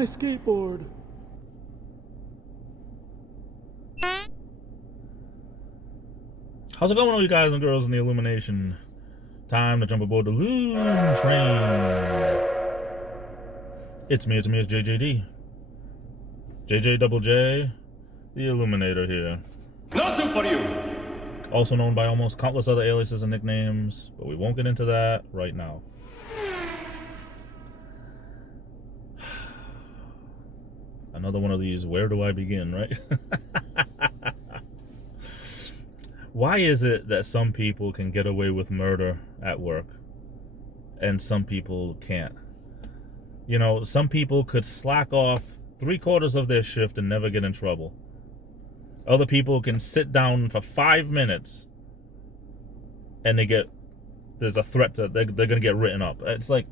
my skateboard. How's it going, all you guys and girls in the Illumination? Time to jump aboard the Loon Train. It's me, it's JJD. JJ Double J, the Illuminator here. Nothing for you! Also known by almost countless other aliases and nicknames, but we won't get into that right now. Another one of these, where do I begin, right? Why is it that some people can get away with murder at work and some people can't? You know, some people could slack off 3/4 of their shift and never get in trouble. Other people can sit down for 5 minutes and there's a threat that they're going to get written up. It's like,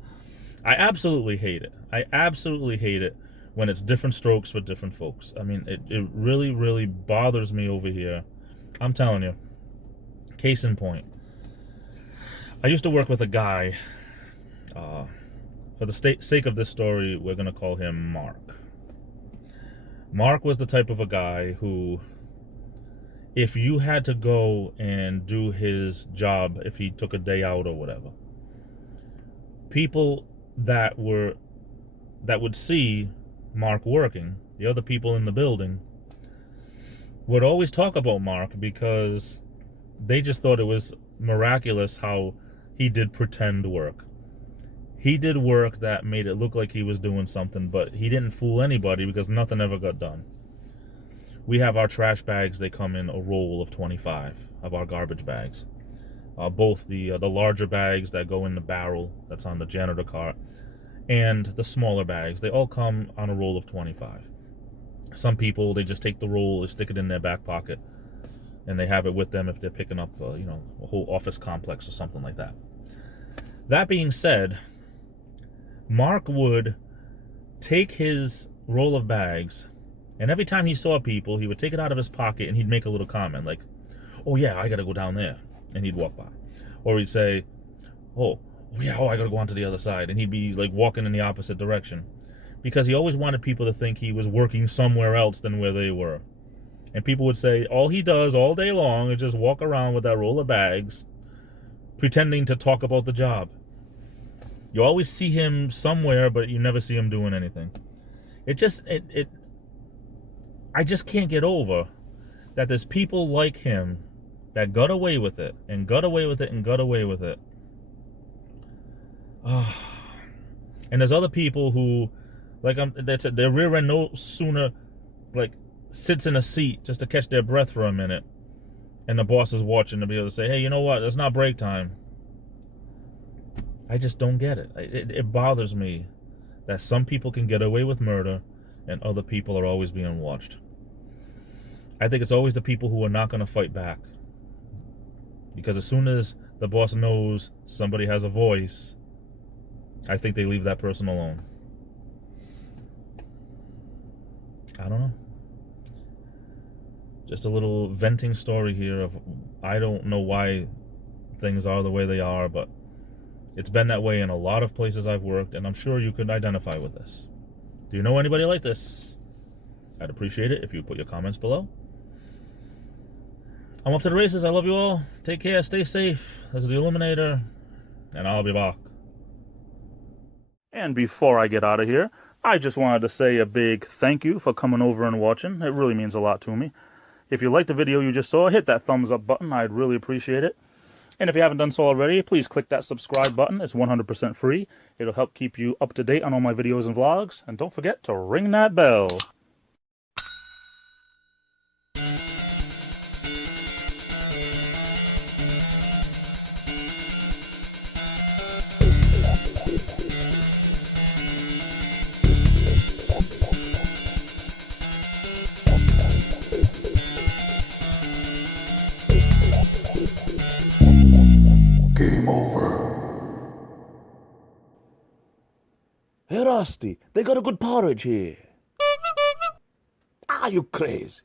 I absolutely hate it. I absolutely hate it when it's different strokes for different folks. I mean, it really, really bothers me over here. I'm telling you. Case in point. I used to work with a guy. For the sake of this story, we're going to call him Mark. Mark was the type of a guy who, if you had to go and do his job, if he took a day out or whatever, people that would see Mark working, the other people in the building, would always talk about Mark because they just thought it was miraculous how he did pretend work. He did work that made it look like he was doing something, but he didn't fool anybody because nothing ever got done. We have our trash bags. They come in a roll of 25 of our garbage bags. Both the larger bags that go in the barrel that's on the janitor cart and the smaller bags. They all come on a roll of 25. Some people, they just take the roll, they stick it in their back pocket, and they have it with them if they're picking up, a whole office complex or something like that. That being said, Mark would take his roll of bags, and every time he saw people, he would take it out of his pocket and he'd make a little comment like, "Oh yeah, I gotta go down there," and he'd walk by. Or he'd say, oh yeah, I gotta go on to the other side, and he'd be like walking in the opposite direction, because he always wanted people to think he was working somewhere else than where they were. And people would say all he does all day long is just walk around with that roll of bags, pretending to talk about the job. You always see him somewhere, but you never see him doing anything. I just can't get over that there's people like him that got away with it, and got away with it, and got away with it. And there's other people who, like, their rear end no sooner, like, sits in a seat just to catch their breath for a minute, and the boss is watching to be able to say, "Hey, you know what? It's not break time." I just don't get it. It bothers me that some people can get away with murder and other people are always being watched. I think it's always the people who are not going to fight back. Because as soon as the boss knows somebody has a voice, I think they leave that person alone. I don't know. Just a little venting story here of, I don't know why things are the way they are, but it's been that way in a lot of places I've worked, and I'm sure you could identify with this. Do you know anybody like this? I'd appreciate it if you put your comments below. I'm off to the races. I love you all. Take care. Stay safe. This is the Illuminator, and I'll be back. And before I get out of here, I just wanted to say a big thank you for coming over and watching. It really means a lot to me. If you liked the video you just saw, hit that thumbs up button. I'd really appreciate it. And if you haven't done so already, please click that subscribe button. It's 100% free. It'll help keep you up to date on all my videos and vlogs. And don't forget to ring that bell. Game over. Hey, Rusty, they got a good porridge here. Are you crazy?